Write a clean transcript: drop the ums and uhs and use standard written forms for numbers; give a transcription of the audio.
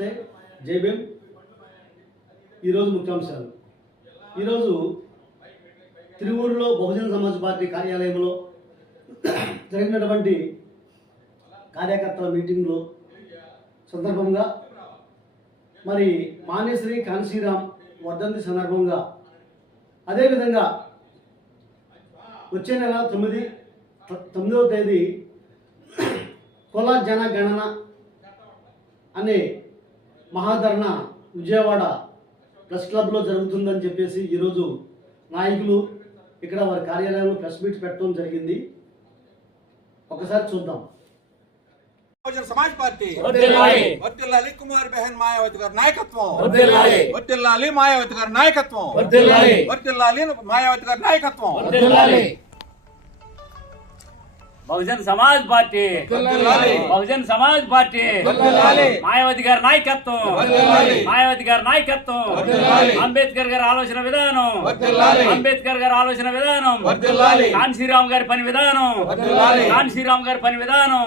నమస్తే, జై భీమ్. ఈరోజు ముఖ్యాంశాలు. ఈరోజు తిరువూరులో బహుజన సమాజ్ పార్టీ కార్యాలయంలో జరిగినటువంటి కార్యకర్తల మీటింగ్లో సందర్భంగా మరి మాన్యశ్రీ కాన్సీరామ్ వర్ధంతి సందర్భంగా, అదేవిధంగా వచ్చే నెల 9వ తేదీ కుల జనగణన అనే మహాధరణ విజయవాడ ప్రెస్ క్లబ్లో జరుగుతుందని చెప్పేసి ఈరోజు నాయకులు ఇక్కడ వారి కార్యాలయంలో ప్రెస్ మీట్ పెట్టడం జరిగింది. ఒకసారి చూద్దాం. బహుజన సమాజ్ పార్టీ వర్ధిల్లాలి కుమార్ బెహన్ మాయావతి గారి నాయకత్వం, వర్ధిల్లాలి మాయావతి గారి నాయకత్వం, వర్ధిల్లాలి మాయావతి గారి నాయకత్వం. బహుజన్ సమాజ్ పార్టీ, బహుజన్ సమాజ్ పార్టీ, మాయావతి గారి నాయకత్వం, మాయావతి గారి నాయకత్వం, అంబేద్కర్ గారి ఆలోచన విధానం, అంబేద్కర్ గారి ఆలోచన విధానం, కాన్సీరామ్ గారి పని విధానం, కాన్సీరామ్ గారి పని విధానం.